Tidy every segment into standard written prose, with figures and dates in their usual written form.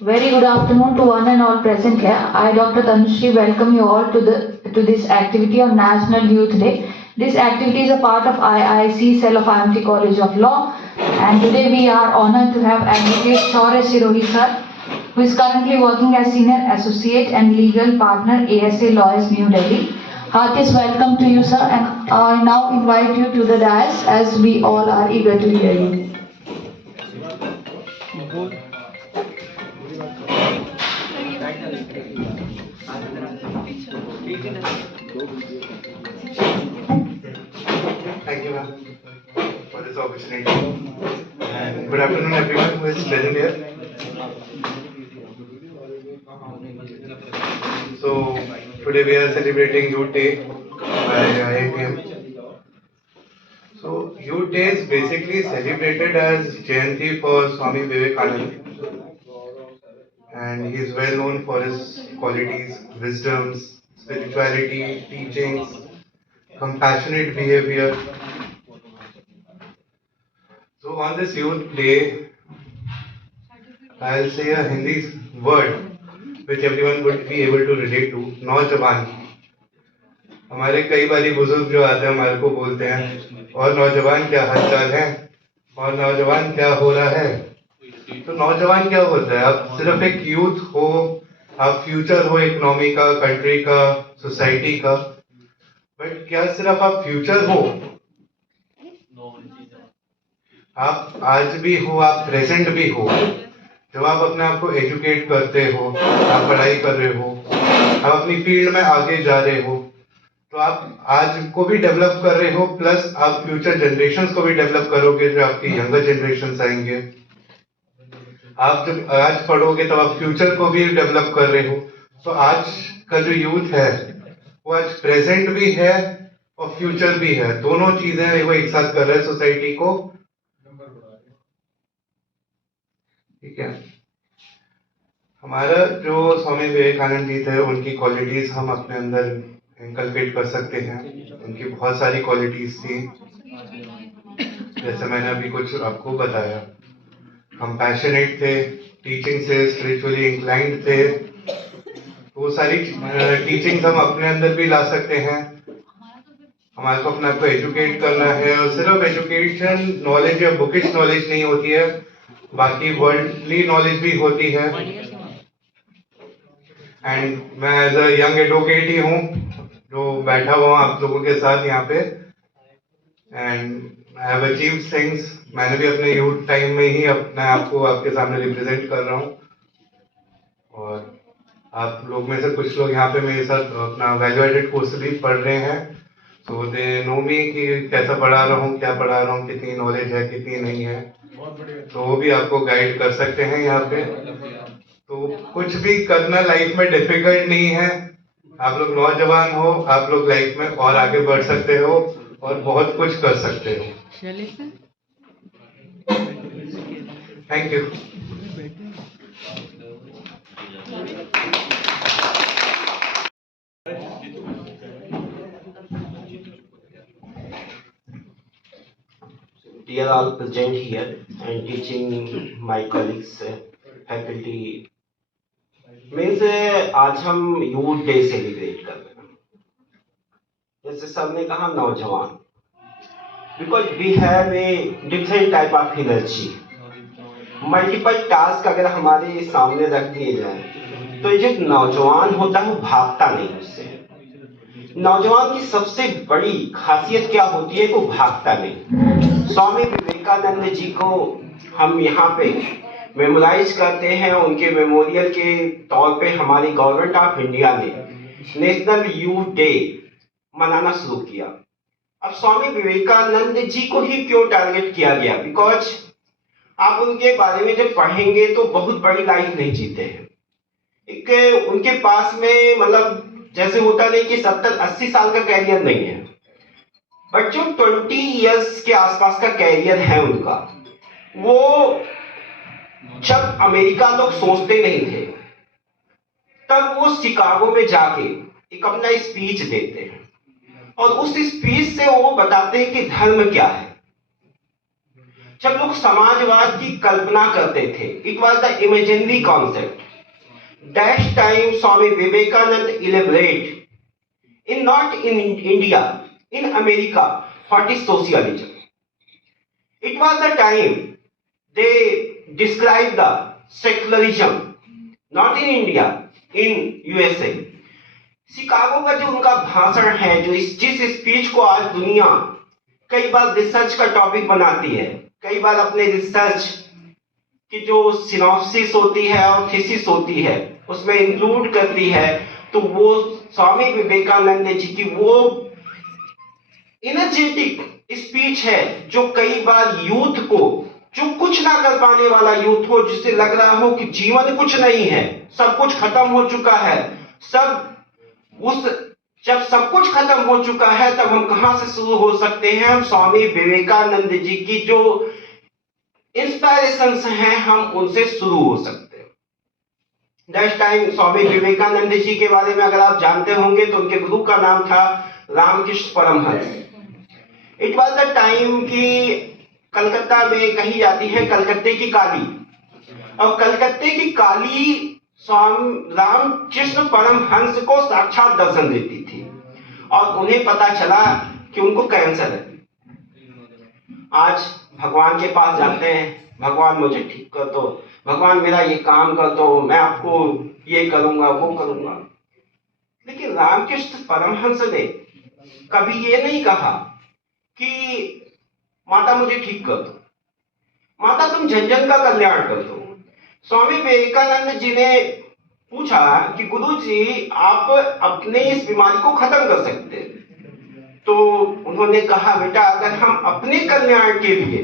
Very good afternoon to one and all present here. I, Dr. Tanushree, welcome you all to this activity on National Youth Day. This activity is a part of IIC cell of IMT College of Law, and today we are honored to have Advocate Shaurya Sirohi sir, who is currently working as Senior Associate and Legal Partner, ASA Lawyers, New Delhi. Heartiest welcome to you, sir, and I now invite you to the dais as we all are eager to hear you. Thank you, ma'am, for this opportunity. And good afternoon, everyone who is present here. So, today we are celebrating Youth Day by IIPM. So, Youth Day is basically celebrated as Jayanti for Swami Vivekananda. And he is well known for his qualities, wisdoms, spirituality, teachings, compassionate behavior. So on this Youth Day, I'll say a Hindi word which everyone would be able to relate to, नौजवान. हमारे कई बारी बुजुर्ग जो आते हैं हमारे को बोलते हैं और नौजवान क्या हालचाल है और नौजवान क्या हो रहा है. तो नौजवान क्या होता है? आप सिर्फ एक यूथ हो, आप फ्यूचर हो इकोनॉमी का, कंट्री का, सोसाइटी का, बट क्या सिर्फ आप फ्यूचर हो? आप आज भी हो, आप प्रेजेंट भी हो. जब आप अपने आप को एजुकेट करते हो, आप पढ़ाई कर रहे हो, आप अपनी फील्ड में आगे जा रहे हो, तो आप आज को भी डेवलप कर रहे हो, प्लस आप फ्यूचर जनरेशंस को भी डेवलप करोगे, जो आपकी यंगर जनरेशंस आएंगे. आप जब आज पढ़ोगे तब आप फ्यूचर को भी डेवलप कर रहे हो. तो आज का जो यूथ है वो आज प्रेजेंट भी है और फ्यूचर भी है, दोनों चीजें वो एक साथ कर रहे हैं सोसाइटी को. ठीक है. हमारा जो स्वामी विवेकानंद जी थे उनकी क्वालिटीज हम अपने अंदर इनकलकेट कर सकते हैं. उनकी बहुत सारी क्वालिटीज थी, जैसे मैंने अभी कुछ आपको बताया. कंपैशनेट थे, टीचिंग से स्पिरिचुअली इंक्लाइंड थे. वो सारी टीचिंग्स हम अपने अंदर भी ला सकते हैं. हमारे को अपने आप को एजुकेट करना है, और सिर्फ एजुकेशन नॉलेज या बुकिश नॉलेज नहीं होती है, बाकी वर्ल्डली नॉलेज भी होती है. एंड मैं एज अ यंग एडवोकेट ही हूँ जो बैठा हुआ हूँ आप लोगों के साथ यहाँ पे. And I have achieved things. मैंने भी अपने यूथ टाइम में ही अपने आप को आपके सामने रिप्रेजेंट कर रहा हूँ, और आप लोग में से कुछ लोग यहाँ पे मेरे साथ अपना वैल्यू एडेड कोर्स भी पढ़ रहे हैं. तो दे नो मी कि कैसा पढ़ा रहा हूँ, क्या पढ़ा रहा हूँ, कितनी नॉलेज है, कितनी नहीं है. तो वो भी आपको गाइड कर सकते हैं यहाँ पे. तो कुछ भी करना लाइफ में डिफिकल्ट नहीं है. आप लोग नौजवान हो, आप लोग लाइफ में और आगे बढ़ सकते हो और बहुत कुछ कर सकते हो. Thank you. Dear all present here and teaching my colleagues, faculty, means आज हम यूथ डे सेलिब्रेट कर रहे हैं. जैसे सर ने कहा नौजवान, because we have a different type of energy. Multiple task अगर हमारे सामने रख दिए जाए तो ये जो नौजवान होता है वो भागता नहीं उससे. नौजवान की सबसे बड़ी खासियत क्या होती है? वो भागता नहीं. स्वामी विवेकानंद जी को हम यहाँ पे मेमोराइज करते हैं. उनके मेमोरियल के तौर पे हमारी गवर्नमेंट ऑफ इंडिया ने नेशनल यूथ डे मनाना शुरू किया. अब स्वामी विवेकानंद जी को ही क्यों टारगेट किया गया? बिकॉज आप उनके बारे में जब पढ़ेंगे तो बहुत बड़ी लाइफ नहीं जीते हैं. एक उनके पास में मतलब जैसे होता नहीं कि 70-80 साल का कैरियर नहीं है, बट जो 20 इयर्स के आसपास का कैरियर है उनका, वो जब अमेरिका लोग सोचते नहीं थे तब वो शिकागो में जाके एक अपना स्पीच देते हैं, और उस स्पीच से वो बताते हैं कि धर्म क्या है. जब लोग समाजवाद की कल्पना करते थे, it was the imaginary concept. That time Swami Vivekananda elaborate in not in India, in America, what is socialism. It was the time they described the secularism, not in India, in USA. Chicago का जो उनका भाषण है, जो जिस speech को आज दुनिया कई बार रिसर्च का टॉपिक बनाती है, कई बार अपने रिसर्च की जो सिनॉप्सिस होती है और थीसिस होती है उसमें इंक्लूड करती है, तो वो स्वामी विवेकानंद जी की वो एनर्जेटिक स्पीच है जो कई बार यूथ को, जो कुछ ना कर पाने वाला यूथ हो, जिसे लग रहा हो कि जीवन कुछ नहीं है, सब कुछ खत्म हो चुका है, जब सब कुछ खत्म हो चुका है तब हम कहां से शुरू हो सकते हैं. हम स्वामी विवेकानंद जी की जो इंस्पायरेशंस हैं हम उनसे शुरू हो सकते हैं. दैट टाइम स्वामी विवेकानंद जी के बारे में अगर आप जानते होंगे तो उनके गुरु का नाम था Ramakrishna Paramahansa. It was the time कि कलकत्ता में कही जाती है कलकत्ते की काली, और कलकत्ते की काली स्वामी रामकृष्ण परमहंस को साक्षात दर्शन देती थी और उन्हें पता चला कि उनको कैंसर है. आज भगवान के पास जाते हैं, भगवान मुझे ठीक कर दो, भगवान मेरा ये काम कर दो, मैं आपको ये करूंगा वो करूंगा. लेकिन रामकृष्ण परमहंस ने कभी ये नहीं कहा कि माता मुझे ठीक कर दो, माता तुम जन जन का कल्याण कर दो. स्वामी विवेकानंद जी ने पूछा कि गुरु जी आप अपने इस बीमारी को खत्म कर सकते हैं. तो उन्होंने कहा बेटा अगर हम अपने कल्याण के लिए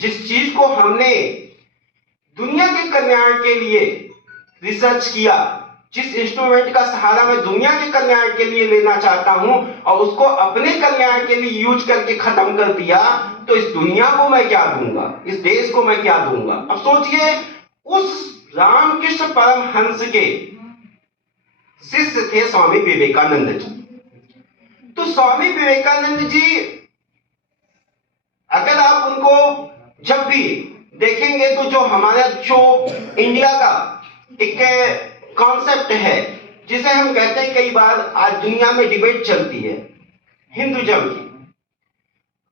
जिस चीज को हमने दुनिया के कल्याण के लिए रिसर्च किया, जिस इंस्ट्रूमेंट का सहारा मैं दुनिया के कल्याण के लिए लेना चाहता हूं और उसको अपने कल्याण के लिए यूज करके खत्म कर दिया, तो इस दुनिया को मैं क्या दूंगा, इस देश को मैं क्या दूंगा. अब सोचिए उस रामकृष्ण परमहंस के शिष्य थे स्वामी विवेकानंद जी. तो स्वामी विवेकानंद जी अगर आप उनको जब भी देखेंगे तो जो हमारा जो इंडिया का एक कॉन्सेप्ट है जिसे हम कहते हैं, कई बार आज दुनिया में डिबेट चलती है हिंदुइज्म की,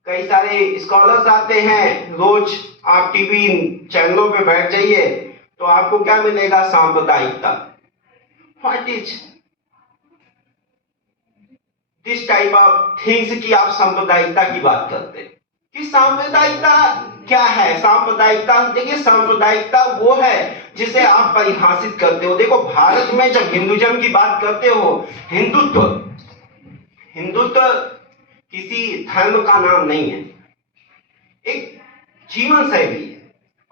कई सारे स्कॉलर्स आते हैं, रोज आप टीवी चैनलों पे बैठ जाइए तो आपको क्या मिलेगा, सांप्रदायिकता. What is this type of things कि आप सांप्रदायिकता की बात करते हैं कि सांप्रदायिकता क्या है. सांप्रदायिकता देखिए, सांप्रदायिकता वो है जिसे आप परिभाषित करते हो. देखो भारत में जब हिंदुइज्म की बात करते हो, हिंदुत्व किसी धर्म का नाम नहीं है, एक जीवन शैली है.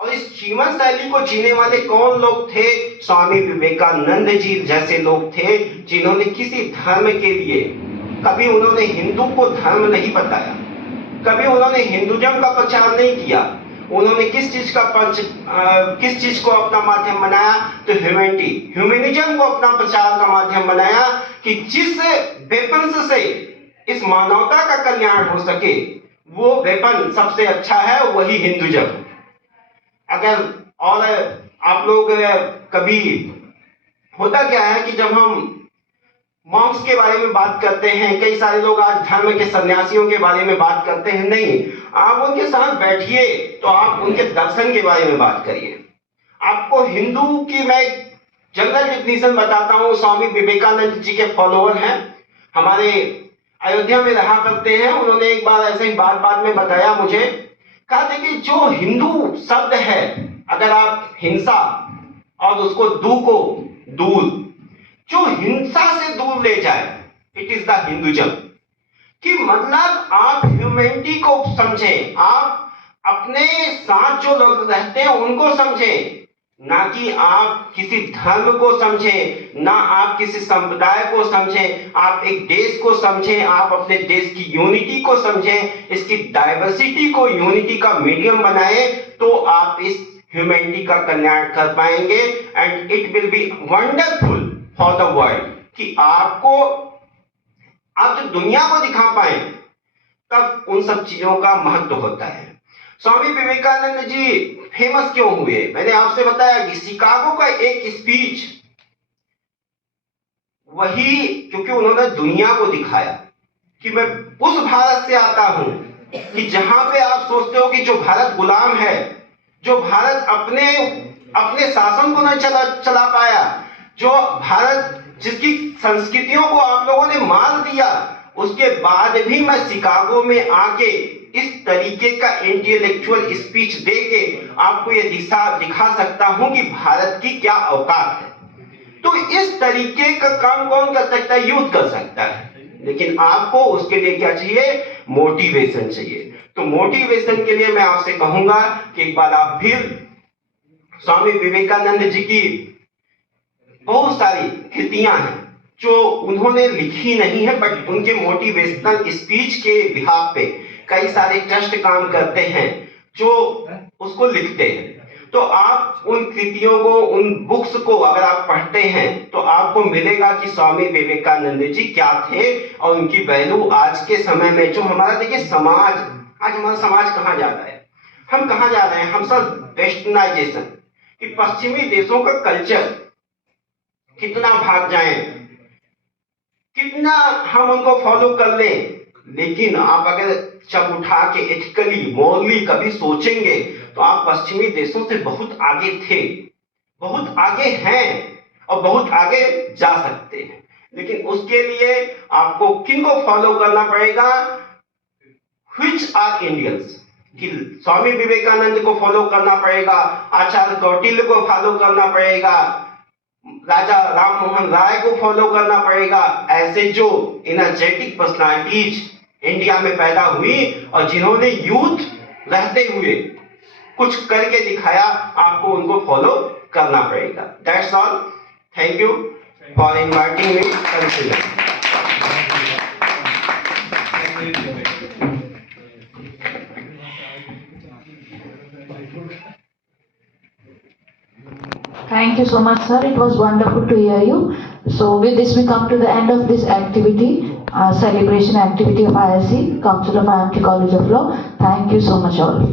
और इस जीवन शैली को जीने वाले कौन लोग थे, स्वामी विवेकानंद जी जैसे लोग थे जिन्होंने किसी धर्म के लिए कभी उन्होंने हिंदू को धर्म नहीं बताया, कभी उन्होंने हिंदुइज्म का प्रचार नहीं किया. उन्होंने किस चीज को अपना माध्यम बनाया, तो ह्यूमैनिज्म को अपना प्रचार का माध्यम बनाया कि जिस वेपन से इस मानवता का कल्याण हो सके वो वेपन सबसे अच्छा है, वही हिंदुइज्म. अगर और आप लोग कभी होता क्या है कि जब हम मॉन्क्स के बारे में बात करते हैं, कई सारे लोग आज धर्म के सन्यासियों के बारे में बात करते हैं, नहीं, आप उनके साथ बैठिए तो आप उनके दर्शन के बारे में बात करिए. आपको हिंदू की मैं जनरल डेफिनेशन बताता हूँ. स्वामी विवेकानंद जी के फॉलोअर हैं, हमारे अयोध्या में रहा करते हैं. उन्होंने एक बार ऐसे ही बात में बताया मुझे, कहा था कि जो हिंदू शब्द है, अगर आप हिंसा और उसको दूर, जो हिंसा से दूर ले जाए, इट इज द हिंदुइज्म. कि मतलब आप ह्यूमैनिटी को समझें, आप अपने साथ जो लोग रहते हैं उनको समझें, ना कि आप किसी धर्म को समझें, ना आप किसी संप्रदाय को समझें. आप एक देश को समझें, आप अपने देश की यूनिटी को समझें, इसकी डाइवर्सिटी को यूनिटी का मीडियम बनाएं, तो आप इस ह्यूमैनिटी का कल्याण कर पाएंगे. And it will be wonderful for the world कि आप जब दुनिया को दिखा पाए तब उन सब चीजों का महत्व होता है. स्वामी विवेकानंद जी फेमस क्यों हुए? मैंने आपसे बताया कि शिकागो का एक स्पीच, वही क्योंकि उन्होंने दुनिया को दिखाया कि मैं उस भारत से आता हूं कि जहां पे आप सोचते हो कि जो भारत गुलाम है, जो भारत अपने शासन को नहीं चला पाया, जो भारत जिसकी संस्कृतियों को आप लोगों ने मार दिया, उसके बाद भी मैं शिकागो में आके इस तरीके का इंटेलेक्चुअल स्पीच देके आपको ये दिखा सकता हूं कि भारत की क्या औकात है। तो इस तरीके का काम कौन कर सकता है? यूथ कर सकता है। लेकिन आपको उसके लिए क्या चाहिए? मोटिवेशन चाहिए। तो मोटिवेशन के लिए मैं आपसे कहूंगा कि एक बार आप फिर स्वामी विवेकानंद जी की बहुत सारी कृतियां हैं जो उन्होंने लिखी नहीं है, बट उनके मोटिवेशनल स्पीच के बिहाफ पे कई सारे ट्रस्ट काम करते हैं जो उसको लिखते हैं। तो आप उन कृतियों को, उन बुक्स को अगर आप पढ़ते हैं तो आपको मिलेगा कि स्वामी विवेकानंद जी क्या थे और उनकी वैल्यू आज के समय में जो हमारा, देखिए समाज, आज हमारा समाज कहाँ जा रहा है? हम कहाँ जा रहे हैं? हम सब वेस्टर्नाइजेशन, कि पश्चिमी देशों का कल्चर कितना भाग जाए, कितना हम उनको फॉलो कर लें। लेकिन आप अगर जब उठा के एथिकली, मॉरली कभी सोचेंगे तो आप पश्चिमी देशों से बहुत आगे थे, बहुत आगे हैं और बहुत आगे जा सकते हैं। लेकिन उसके लिए आपको किनको फॉलो करना पड़ेगा? व्हिच आर इंडियंस, कि स्वामी विवेकानंद को फॉलो करना पड़ेगा, आचार्य कौटिल्य को फॉलो करना पड़ेगा, राजा राम मोहन राय को फॉलो करना पड़ेगा। ऐसे जो एनर्जेटिक पर्सनालिटीज इंडिया में पैदा हुई और जिन्होंने यूथ रहते हुए कुछ करके दिखाया, आपको उनको फॉलो करना पड़ेगा। That's all. Thank you for inviting me. Thank you so much, sir. It was wonderful to hear you. So with this, we come to the end of this activity, celebration activity of ISC, Council of IMT College of Law. Thank you so much all.